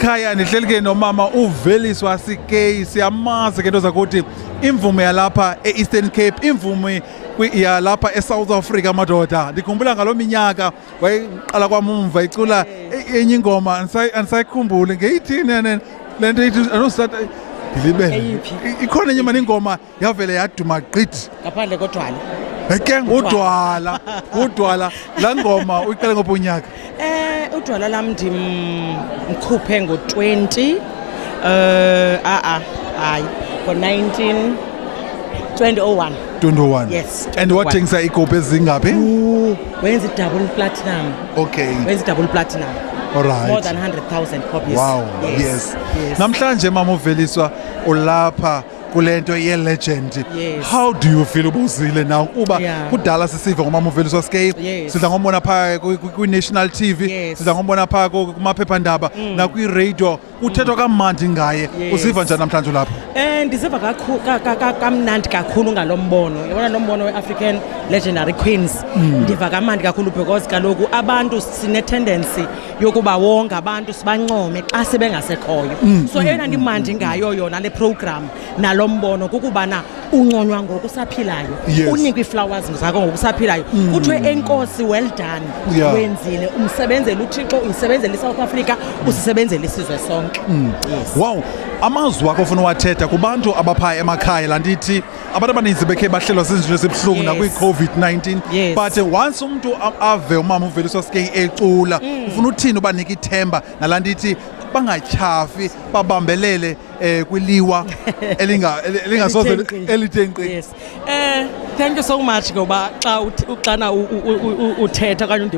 ekhaya nihleli ke nomama uVeliswa Sikei siyamazi ke into zakuthi imvume yalapha eEastern Cape imvume yalapha eSouth Africa madoda ndikhumbula ngalominyaka wayeqala kwamumva icula enye ingoma anisayikhumbule ngeyithini lento ithi anosata dilibele ikhona enye manje ingoma yavele yaduma gqithi ngaphandle kodwala ke udwala la ngoma uyiqale ngophi unyaka udwala lam ndimkhuphe ngo-20 hayi ngo-2001 yes and wathengisa iikopi ezingaphi wenza i-double platinum wenza i-double platinum alright more than 100,000 copies wow yes namhlanje mama uVeliswa ulapha kulento ye-legend how do you feel ubuzile now kuba kudala sisiva ngomama uVeliswa Sikei sidla ngombona phaa kwi-national TV sidla ngombona phaa kumaphephandaba nakwi-radio uthethwa kamandi ngaye uziva njani namhlanje lapho ndiziva kamnandi kakhulu ngalo mbono yabona lo mbono we-African Legendary Queens ndiva kamandi kakhulu because kaloku abantu sine-tendency yokuba wonga abantu sibancome xa sebengasekhoyo so eyona ndimandi ngayo yona le program nalo mbono kukubana unconywa ngokusaphilayo unikwe iflowers zakho ngokusaphilayo kuthiwe enkosi well done wenzile umsebenzele uThixo umsebenzele iSouth Africa usisebenzele isizwe sonke wow amazwi wakho ufuna wathetha kubantu abapha emakhaya landithi abantu abaninzi bekhe bahlelwa zizinto ezibhlungu nakwi-COVID-19 but once umuntu ave umama uVeliswa Sikei ecula ufuna uthini ubanika ithemba nalandithi bangatyhafi babambelele kwiliwa elingasoze elithenqi thank you so much ngoba xa uxana uthetha okanye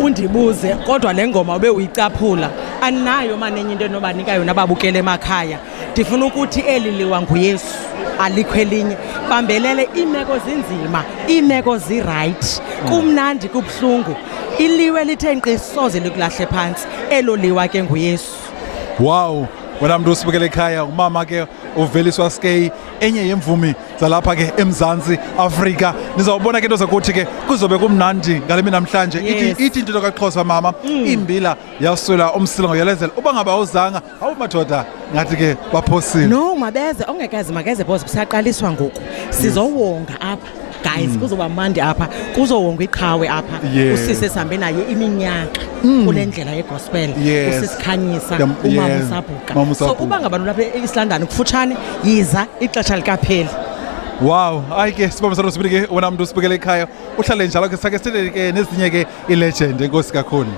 undibuze kodwa le ngoma ube uyicaphula andinayo manenye into enobanika yona ababukele emakhaya ndifuna ukuthi eli liwa nguYesu alikho elinye bambelele iimeko zinzima iimeko zirayithi kumnandi kubuhlungu iliwe lithe nkqi soze likulahle phantsi elo liwa ke nguYesu wow wena mntu usibukele ekhaya umama ke uVeliswa Sikei enye yemvumi zalapha ke eMzantsi Afrika nizawubona ke into zakuthi ke kuzobe kumnandi ngale mina namhlanje ithi into kaXhosa mama imbila yaswela umsila ngoyelezela uba ngaba uzanga awumadoda ngathi ke baphosile no mabeze ongekazi makeze boss kusaqaliswa ngoku sizowonga apha guys kuzoba mandi apha kuzowonga iqhawe apha usise sihambe naye iminyaka kule ndlela yegospel usisikhanyisa umama usabhuka so uba ngabantu lapha eEast London kufutshane yiza ixesha likapheli wow hayi ke sibambisana sibike wena mntu usibukele ekhaya uhlale njalo ke sake sithethe ke nezinye ke ilegend enkosi kakhulu